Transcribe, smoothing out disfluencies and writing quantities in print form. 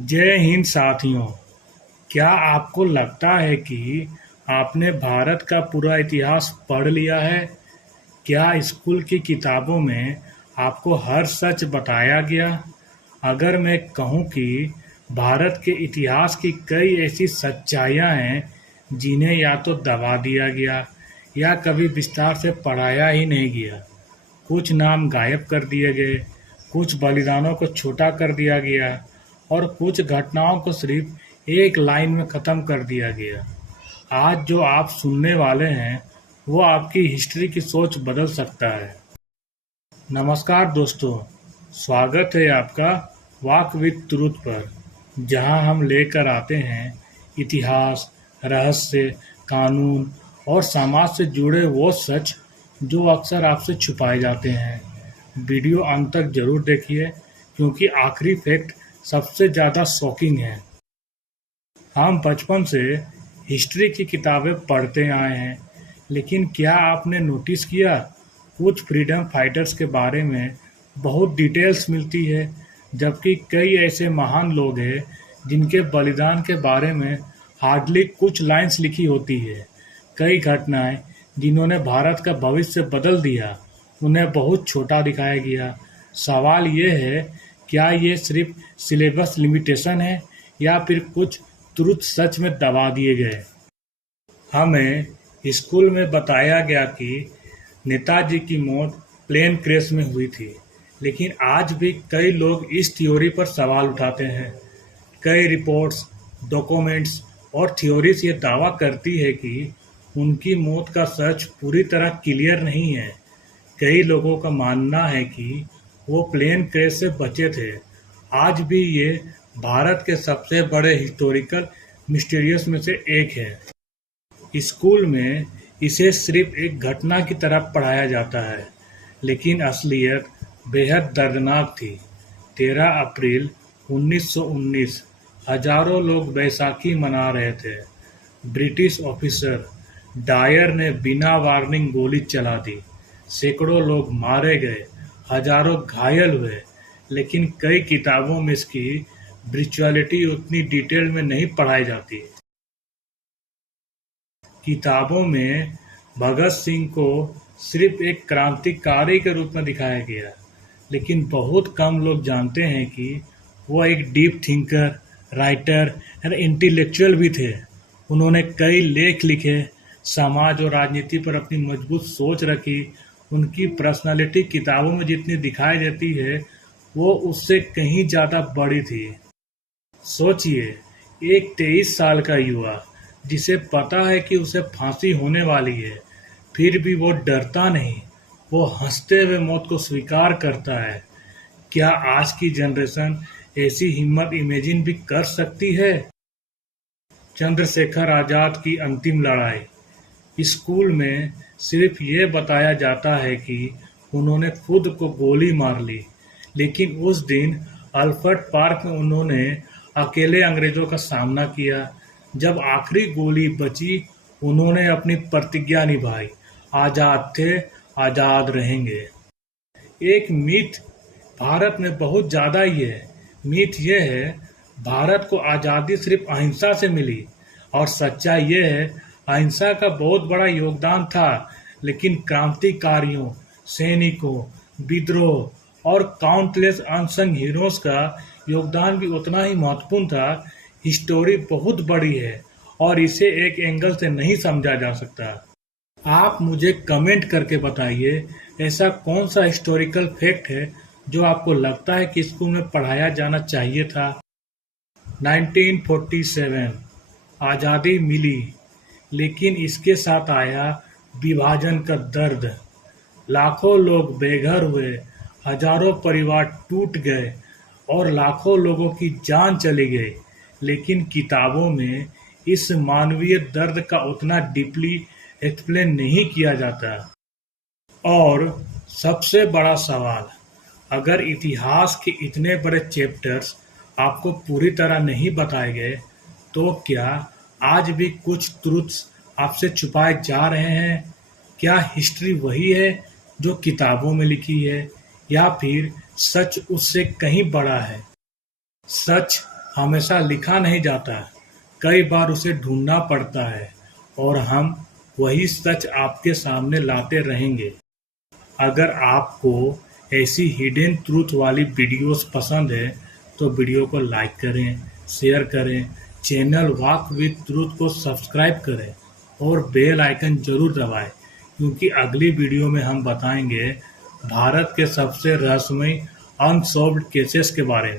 जय हिंद साथियों। क्या आपको लगता है कि आपने भारत का पूरा इतिहास पढ़ लिया है? क्या स्कूल की किताबों में आपको हर सच बताया गया? अगर मैं कहूँ कि भारत के इतिहास की कई ऐसी सच्चाइयाँ हैं जिन्हें या तो दबा दिया गया या कभी विस्तार से पढ़ाया ही नहीं गया। कुछ नाम गायब कर दिए गए, कुछ बलिदानों को छोटा कर दिया गया और कुछ घटनाओं को सिर्फ एक लाइन में ख़त्म कर दिया गया। आज जो आप सुनने वाले हैं, वो आपकी हिस्ट्री की सोच बदल सकता है। नमस्कार दोस्तों, स्वागत है आपका वॉक विद ट्रुथ पर, जहां हम लेकर आते हैं इतिहास, रहस्य, कानून और समाज से जुड़े वो सच जो अक्सर आपसे छुपाए जाते हैं। वीडियो अंत तक जरूर देखिए, क्योंकि आखिरी फैक्ट सबसे ज़्यादा शॉकिंग है। हम बचपन से हिस्ट्री की किताबें पढ़ते आए हैं, लेकिन क्या आपने नोटिस किया, कुछ फ्रीडम फाइटर्स के बारे में बहुत डिटेल्स मिलती है, जबकि कई ऐसे महान लोग हैं जिनके बलिदान के बारे में हार्डली कुछ लाइंस लिखी होती है। कई घटनाएं जिन्होंने भारत का भविष्य बदल दिया, उन्हें बहुत छोटा दिखाया गया। सवाल ये है, क्या ये सिर्फ सिलेबस लिमिटेशन है या फिर कुछ ट्रुथ सच में दबा दिए गए? हमें स्कूल में बताया गया कि नेताजी की मौत प्लेन क्रैश में हुई थी, लेकिन आज भी कई लोग इस थ्योरी पर सवाल उठाते हैं। कई रिपोर्ट्स, डॉक्यूमेंट्स और थ्योरीज ये दावा करती है कि उनकी मौत का सच पूरी तरह क्लियर नहीं है। कई लोगों का मानना है कि वो प्लेन क्रैश से बचे थे। आज भी ये भारत के सबसे बड़े हिस्टोरिकल मिस्टीरियस में से एक है। स्कूल में इसे सिर्फ एक घटना की तरह पढ़ाया जाता है, लेकिन असलियत बेहद दर्दनाक थी। 13 अप्रैल 1919 हजारों लोग बैसाखी मना रहे थे। ब्रिटिश ऑफिसर डायर ने बिना वार्निंग गोली चला दी। सैकड़ों लोग मारे गए, हजारों घायल हुए, लेकिन कई किताबों में इसकी ब्रूटैलिटी उतनी डिटेल में नहीं पढ़ाई जाती। किताबों में भगत सिंह को सिर्फ एक क्रांतिकारी के रूप में दिखाया गया, लेकिन बहुत कम लोग जानते हैं कि वो एक डीप थिंकर, राइटर और इंटेलेक्चुअल भी थे। उन्होंने कई लेख लिखे, समाज और राजनीति पर अपनी मजबूत सोच रखी। उनकी पर्सनालिटी किताबों में जितनी दिखाई देती है, वो उससे कहीं ज़्यादा बड़ी थी। सोचिए, एक 23 साल का युवा जिसे पता है कि उसे फांसी होने वाली है, फिर भी वो डरता नहीं, वो हंसते हुए मौत को स्वीकार करता है। क्या आज की जनरेशन ऐसी हिम्मत इमेजिन भी कर सकती है? चंद्रशेखर आजाद की अंतिम लड़ाई। स्कूल में सिर्फ ये बताया जाता है कि उन्होंने खुद को गोली मार ली, लेकिन उस दिन अल्फ्रेड पार्क में उन्होंने अकेले अंग्रेजों का सामना किया। जब आखिरी गोली बची, उन्होंने अपनी प्रतिज्ञा निभाई, आजाद थे, आजाद रहेंगे। एक मिथ भारत में बहुत ज्यादा ही है। मिथ ये है, भारत को आजादी सिर्फ अहिंसा से मिली, और सच्चाई ये है, अहिंसा का बहुत बड़ा योगदान था, लेकिन क्रांतिकारियों, सैनिकों, विद्रोह और काउंटलेस अनसंग हीरोज का योगदान भी उतना ही महत्वपूर्ण था। हिस्टोरी बहुत बड़ी है और इसे एक एंगल से नहीं समझा जा सकता। आप मुझे कमेंट करके बताइए, ऐसा कौन सा हिस्टोरिकल फैक्ट है जो आपको लगता है कि स्कूल में पढ़ाया जाना चाहिए था। 1947 आज़ादी मिली, लेकिन इसके साथ आया विभाजन का दर्द। लाखों लोग बेघर हुए, हजारों परिवार टूट गए और लाखों लोगों की जान चली गई, लेकिन किताबों में इस मानवीय दर्द का उतना डीपली एक्सप्लेन नहीं किया जाता। और सबसे बड़ा सवाल, अगर इतिहास के इतने बड़े चैप्टर्स आपको पूरी तरह नहीं बताए गए, तो क्या आज भी कुछ ट्रुथ्स आपसे छुपाए जा रहे हैं? क्या हिस्ट्री वही है जो किताबों में लिखी है, या फिर सच उससे कहीं बड़ा है? सच हमेशा लिखा नहीं जाता, कई बार उसे ढूंढना पड़ता है और हम वही सच आपके सामने लाते रहेंगे। अगर आपको ऐसी हिडन ट्रूथ वाली वीडियोस पसंद है तो वीडियो को लाइक करें, शेयर करें, चैनल वॉक विद ट्रूथ को सब्सक्राइब करें और बेल आइकन जरूर दबाएं, क्योंकि अगली वीडियो में हम बताएंगे भारत के सबसे रहस्यमयी अनसॉल्व्ड केसेस के बारे में।